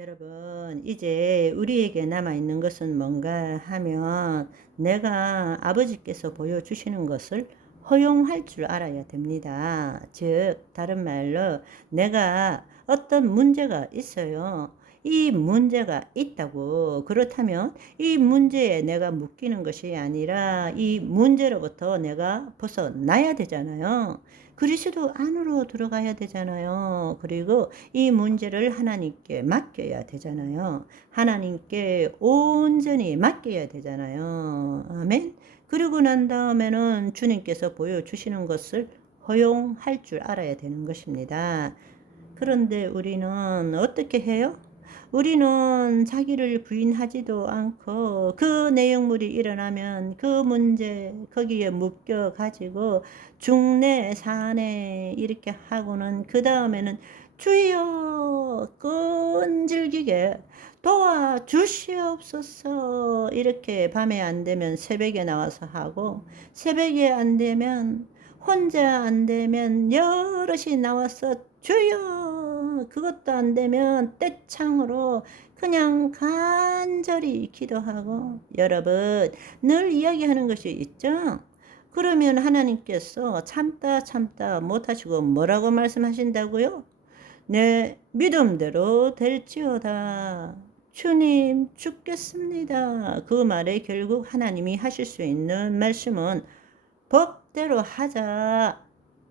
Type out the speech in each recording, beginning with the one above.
여러분, 이제 우리에게 남아있는 것은 뭔가 하면 내가 아버지께서 보여주시는 것을 허용할 줄 알아야 됩니다. 즉, 다른 말로 내가 어떤 문제가 있어요. 이 문제가 있다고. 그렇다면 이 문제에 내가 묶이는 것이 아니라 이 문제로부터 내가 벗어나야 되잖아요. 그리스도 안으로 들어가야 되잖아요. 그리고 이 문제를 하나님께 맡겨야 되잖아요. 하나님께 온전히 맡겨야 되잖아요. 아멘. 그러고 난 다음에는 주님께서 보여주시는 것을 허용할 줄 알아야 되는 것입니다. 그런데 우리는 어떻게 해요? 우리는 자기를 부인하지도 않고 그 내용물이 일어나면 그 문제 거기에 묶여 가지고 중내 사내 이렇게 하고는 그 다음에는 주여 끈질기게 도와주시옵소서 이렇게 밤에 안 되면 새벽에 나와서 하고 새벽에 안 되면 혼자 안 되면 여럿이 나와서 주여 그것도 안 되면 떼창으로 그냥 간절히 기도하고 여러분 늘 이야기하는 것이 있죠. 그러면 하나님께서 참다 못하시고 뭐라고 말씀하신다고요? 내 믿음대로 될지어다. 주님 죽겠습니다. 그 말에 결국 하나님이 하실 수 있는 말씀은 법대로 하자.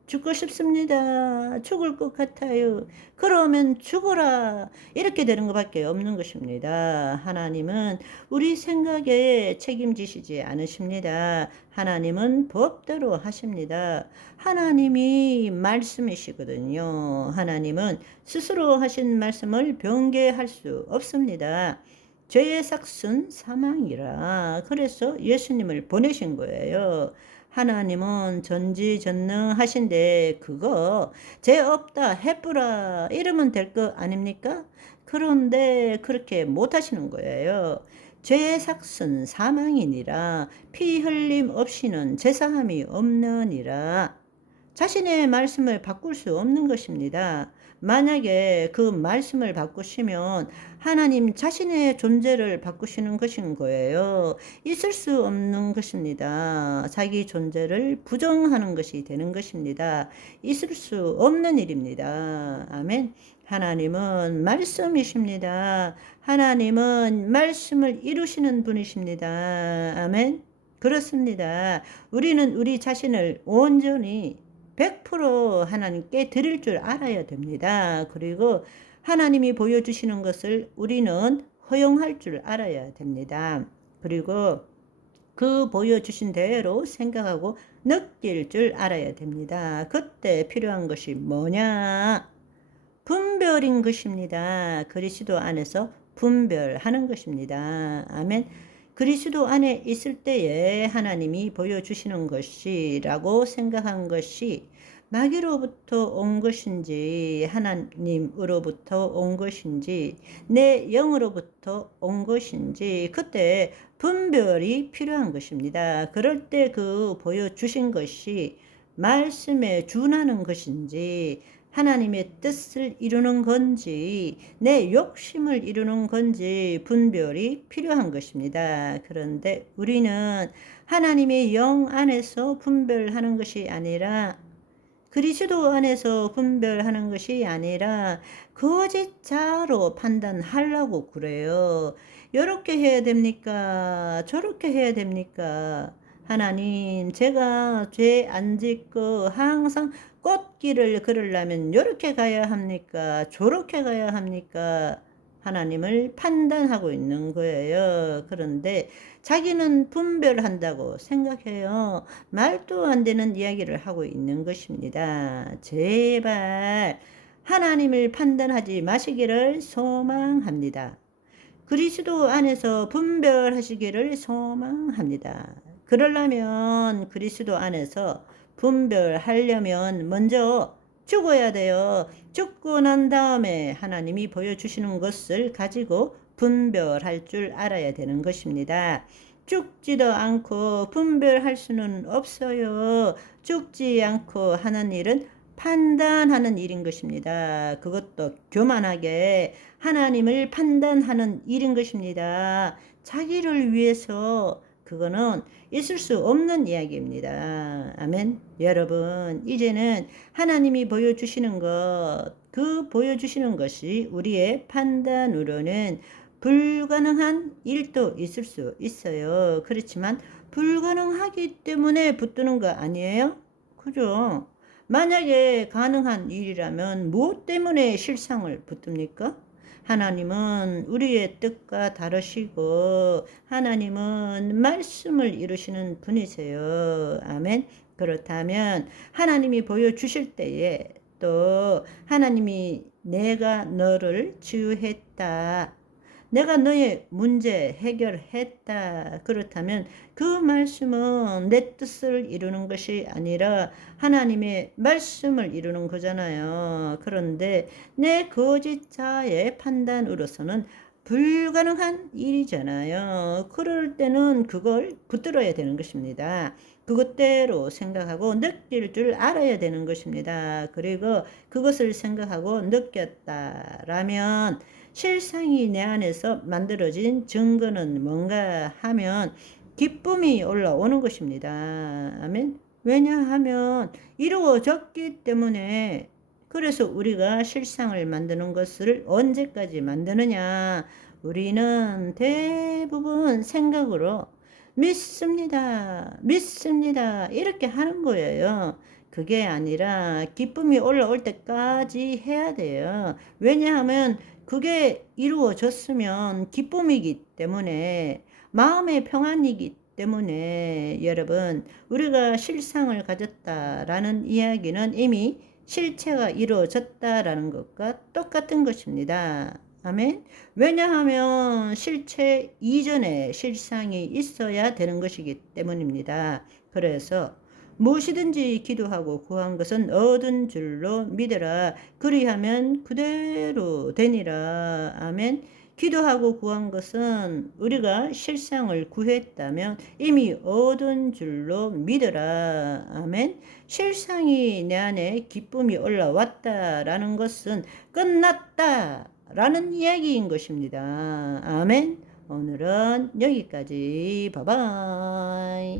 죽고 싶습니다. 죽을 것 같아요. 그러면 죽어라. 이렇게 되는 것밖에 없는 것입니다. 하나님은 우리 생각에 책임지시지 않으십니다. 하나님은 법대로 하십니다. 하나님이 말씀이시거든요. 하나님은 스스로 하신 말씀을 변개할 수 없습니다. 죄의 삭은 사망이라. 그래서 예수님을 보내신 거예요. 하나님은 전지전능하신데 그거 죄 없다 해뿌라 이러면 될 거 아닙니까? 그런데 그렇게 못하시는 거예요. 죄의 삭은 사망이니라 피 흘림 없이는 제사함이 없느니라. 자신의 말씀을 바꿀 수 없는 것입니다. 만약에 그 말씀을 바꾸시면 하나님 자신의 존재를 바꾸시는 것인 거예요. 있을 수 없는 것입니다. 자기 존재를 부정하는 것이 되는 것입니다. 있을 수 없는 일입니다. 아멘. 하나님은 말씀이십니다. 하나님은 말씀을 이루시는 분이십니다. 아멘. 그렇습니다. 우리는 우리 자신을 온전히 100% 하나님께 드릴 줄 알아야 됩니다. 그리고 하나님이 보여주시는 것을 우리는 허용할 줄 알아야 됩니다. 그리고 그 보여주신 대로 생각하고 느낄 줄 알아야 됩니다. 그때 필요한 것이 뭐냐? 분별인 것입니다. 그리스도 안에서 분별하는 것입니다. 아멘. 그리스도 안에 있을 때에 하나님이 보여주시는 것이라고 생각한 것이 마귀로부터 온 것인지 하나님으로부터 온 것인지 내 영으로부터 온 것인지 그때 분별이 필요한 것입니다. 그럴 때 그 보여주신 것이 말씀에 준하는 것인지 하나님의 뜻을 이루는 건지 내 욕심을 이루는 건지 분별이 필요한 것입니다. 그런데 우리는 하나님의 영 안에서 분별하는 것이 아니라 그리스도 안에서 분별하는 것이 아니라 거짓 자로 판단하려고 그래요. 이렇게 해야 됩니까? 저렇게 해야 됩니까? 하나님, 제가 죄 안 짓고 항상 꽃길을 걸으려면 이렇게 가야 합니까? 저렇게 가야 합니까? 하나님을 판단하고 있는 거예요. 그런데 자기는 분별한다고 생각해요. 말도 안 되는 이야기를 하고 있는 것입니다. 제발 하나님을 판단하지 마시기를 소망합니다. 그리스도 안에서 분별하시기를 소망합니다. 그러려면 그리스도 안에서 분별하려면 먼저 죽어야 돼요. 죽고 난 다음에 하나님이 보여주시는 것을 가지고 분별할 줄 알아야 되는 것입니다. 죽지도 않고 분별할 수는 없어요. 죽지 않고 하는 일은 판단하는 일인 것입니다. 그것도 교만하게 하나님을 판단하는 일인 것입니다. 자기를 위해서 그거는 있을 수 없는 이야기입니다. 아멘. 여러분, 이제는 하나님이 보여주시는 것, 그 보여주시는 것이 우리의 판단으로는 불가능한 일도 있을 수 있어요. 그렇지만 불가능하기 때문에 붙드는 거 아니에요? 그죠? 만약에 가능한 일이라면 무엇 때문에 실상을 붙듭니까? 하나님은 우리의 뜻과 다르시고 하나님은 말씀을 이루시는 분이세요. 아멘. 그렇다면 하나님이 보여주실 때에 또 하나님이 내가 너를 치유했다. 내가 너의 문제 해결했다. 그렇다면 그 말씀은 내 뜻을 이루는 것이 아니라 하나님의 말씀을 이루는 거잖아요. 그런데 내 거짓자의 판단으로서는 불가능한 일이잖아요. 그럴 때는 그걸 붙들어야 되는 것입니다. 그것대로 생각하고 느낄 줄 알아야 되는 것입니다. 그리고 그것을 생각하고 느꼈다라면 실상이 내 안에서 만들어진 증거는 뭔가 하면 기쁨이 올라오는 것입니다. 아멘. 왜냐하면 이루어졌기 때문에. 그래서 우리가 실상을 만드는 것을 언제까지 만드느냐? 우리는 대부분 생각으로 믿습니다. 믿습니다. 이렇게 하는 거예요. 그게 아니라 기쁨이 올라올 때까지 해야 돼요. 왜냐하면 그게 이루어졌으면 기쁨이기 때문에, 마음의 평안이기 때문에. 여러분, 우리가 실상을 가졌다라는 이야기는 이미 실체가 이루어졌다라는 것과 똑같은 것입니다. 아멘. 왜냐하면 실체 이전에 실상이 있어야 되는 것이기 때문입니다. 그래서 무엇이든지 기도하고 구한 것은 얻은 줄로 믿으라. 그리하면 그대로 되니라. 아멘. 기도하고 구한 것은 우리가 실상을 구했다면 이미 얻은 줄로 믿으라. 아멘. 실상이 내 안에 기쁨이 올라왔다라는 것은 끝났다라는 이야기인 것입니다. 아멘. 오늘은 여기까지. 바이바이.